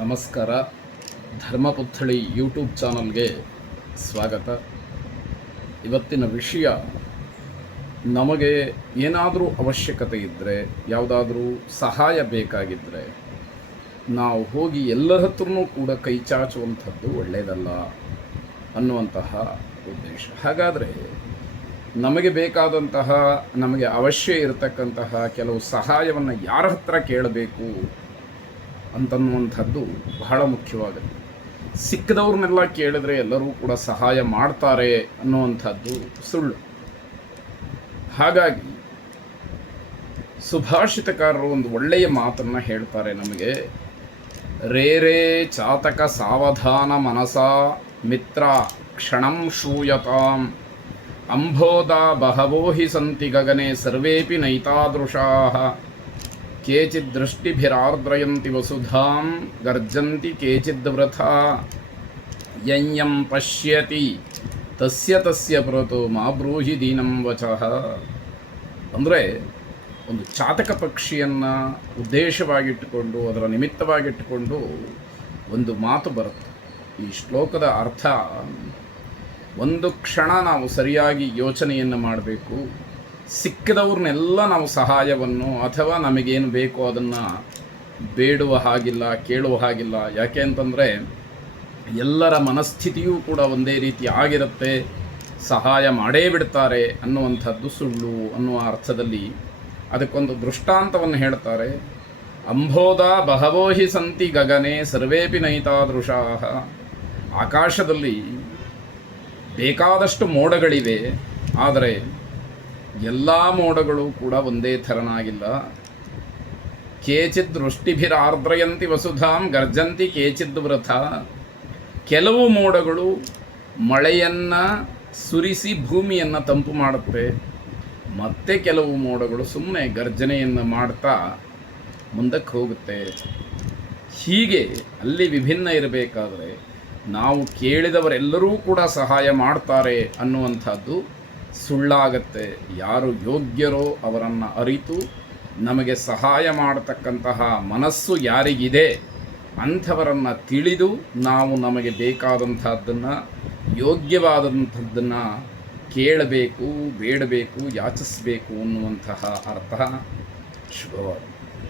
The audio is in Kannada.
ನಮಸ್ಕಾರ. ಧರ್ಮಪುತ್ಥಳಿ ಯೂಟ್ಯೂಬ್ ಚಾನಲ್ಗೆ ಸ್ವಾಗತ. ಇವತ್ತಿನ ವಿಷಯ, ನಮಗೆ ಏನಾದರೂ ಅವಶ್ಯಕತೆ ಇದ್ದರೆ ಯಾವುದಾದ್ರೂ ಸಹಾಯ ಬೇಕಾಗಿದ್ದರೆ ನಾವು ಹೋಗಿ ಎಲ್ಲರ ಹತ್ರನೂ ಕೂಡ ಕೈ ಚಾಚುವಂಥದ್ದು ಒಳ್ಳೆಯದಲ್ಲ ಅನ್ನುವಂತಹ ಉದ್ದೇಶ. ಹಾಗಾದರೆ ನಮಗೆ ಬೇಕಾದಂತಹ, ನಮಗೆ ಅವಶ್ಯ ಇರತಕ್ಕಂತಹ ಕೆಲವು ಸಹಾಯವನ್ನು ಯಾರ ಹತ್ರ ಕೇಳಬೇಕು? ಅಂತನ್ನುವಂಥದ್ದು ಬಹಳ ಮುಖ್ಯವಾಗುತ್ತೆ. ಸಿಕ್ಕದವ್ರನ್ನೆಲ್ಲ ಕೇಳಿದ್ರೆ ಎಲ್ಲರೂ ಕೂಡ ಸಹಾಯ ಮಾಡ್ತಾರೆ ಅನ್ನುವಂಥದ್ದು ಸುಳ್ಳು. ಹಾಗಾಗಿ ಸುಭಾಷಿತಕಾರರು ಒಂದು ಒಳ್ಳೆಯ ಮಾತನ್ನು ಹೇಳ್ತಾರೆ ನಮಗೆ. ರೇರೇ ಚಾತಕ ಸಾವಧಾನ ಮನಸ ಮಿತ್ರ ಕ್ಷಣಂ ಶೂಯತಾಂ. ಅಂಬೋದ ಬಹವೋ ಹಿ ಸಂತಿ ಗಗನೆ ಸರ್ವೇಪಿ ನೈತಾದೃಶಾಃ. ವಸುಧಾಂ ಗರ್ಜಂತಿ ಕೇಚಿದ್ ವೃಥಾ ಯಂ ಪಶ್ಯತಿ ತಸ್ಯ ತಸ್ಯ ಪುರತು ಮಾ ಬ್ರೂಹಿ ದೀನಂ ವಚಃ ಅಂದರೆ ಒಂದು ಚಾತಕ ಪಕ್ಷಿಯನ್ನು ಉದ್ದೇಶವಾಗಿಟ್ಟುಕೊಂಡು, ಅದರ ನಿಮಿತ್ತವಾಗಿಟ್ಟುಕೊಂಡು ಒಂದು ಮಾತು ಬರುತ್ತೆ. ಈ ಶ್ಲೋಕದ ಅರ್ಥ, ಒಂದು ಕ್ಷಣ ನಾವು ಸರಿಯಾಗಿ ಯೋಚನೆಯನ್ನು ಮಾಡಬೇಕು ಸಿಕ್ಕಿದವ್ರನ್ನೆಲ್ಲ ನಾವು ಸಹಾಯವನ್ನು ಅಥವಾ ನಮಗೇನು ಬೇಕೋ ಅದನ್ನು ಬೇಡುವ ಹಾಗಿಲ್ಲ, ಕೇಳುವ ಹಾಗಿಲ್ಲ. ಯಾಕೆ ಅಂತಂದರೆ ಎಲ್ಲರ ಮನಸ್ಥಿತಿಯೂ ಕೂಡ ಒಂದೇ ರೀತಿ ಆಗಿರುತ್ತೆ. ಸಹಾಯ ಮಾಡೇ ಬಿಡ್ತಾರೆ ಅನ್ನುವಂಥದ್ದು ಸುಳ್ಳು ಅನ್ನುವ ಅರ್ಥದಲ್ಲಿ ಅದಕ್ಕೊಂದು ದೃಷ್ಟಾಂತವನ್ನು ಹೇಳ್ತಾರೆ. ಅಂಬೋದ ಬಹವೋಹಿ ಸಂತಿ ಗಗನೆ ಸರ್ವೇಪಿ ನೈತಾದೃಶಾ ಆಕಾಶದಲ್ಲಿ ಬೇಕಾದಷ್ಟು ಮೋಡಗಳಿವೆ, ಆದರೆ ಎಲ್ಲ ಮೋಡಗಳು ಕೂಡ ಒಂದೇ ಥರನಾಗಿಲ್ಲ. ಕೇಚಿದ್ ದೃಷ್ಟಿಭಿರಾರ್ದ್ರಯಂತಿ ವಸುಧಾಂ ಗರ್ಜಂತಿ ಕೇಚಿದ್ ವ್ರತ ಕೆಲವು ಮೋಡಗಳು ಮಳೆಯನ್ನು ಸುರಿಸಿ ಭೂಮಿಯನ್ನು ತಂಪು ಮಾಡುತ್ತೆ. ಮತ್ತೆ ಕೆಲವು ಮೋಡಗಳು ಸುಮ್ಮನೆ ಗರ್ಜನೆಯನ್ನು ಮಾಡ್ತಾ ಮುಂದಕ್ಕೆ ಹೋಗುತ್ತೆ. ಹೀಗೆ ಅಲ್ಲಿ ವಿಭಿನ್ನ ಇರಬೇಕಾದರೆ ನಾವು ಕೇಳಿದವರೆಲ್ಲರೂ ಕೂಡ ಸಹಾಯ ಮಾಡ್ತಾರೆ ಅನ್ನುವಂಥದ್ದು ಸುಳ್ಳಾಗತ್ತೆ. ಯಾರು ಯೋಗ್ಯರೋ ಅವರನ್ನು ಅರಿತು ನಮಗೆ ಸಹಾಯ ಮಾಡತಕ್ಕಂತಹ ಮನಸ್ಸು ಯಾರಿಗಿದೆ ಅಂಥವರನ್ನು ತಿಳಿದು ನಾವು ನಮಗೆ ಬೇಕಾದಂಥದ್ದನ್ನು, ಯೋಗ್ಯವಾದಂಥದ್ದನ್ನು ಕೇಳಬೇಕು, ಬೇಡಬೇಕು, ಯಾಚಿಸಬೇಕು ಅನ್ನುವಂತಹ ಅರ್ಥ ಶುಭವಾಗಿದೆ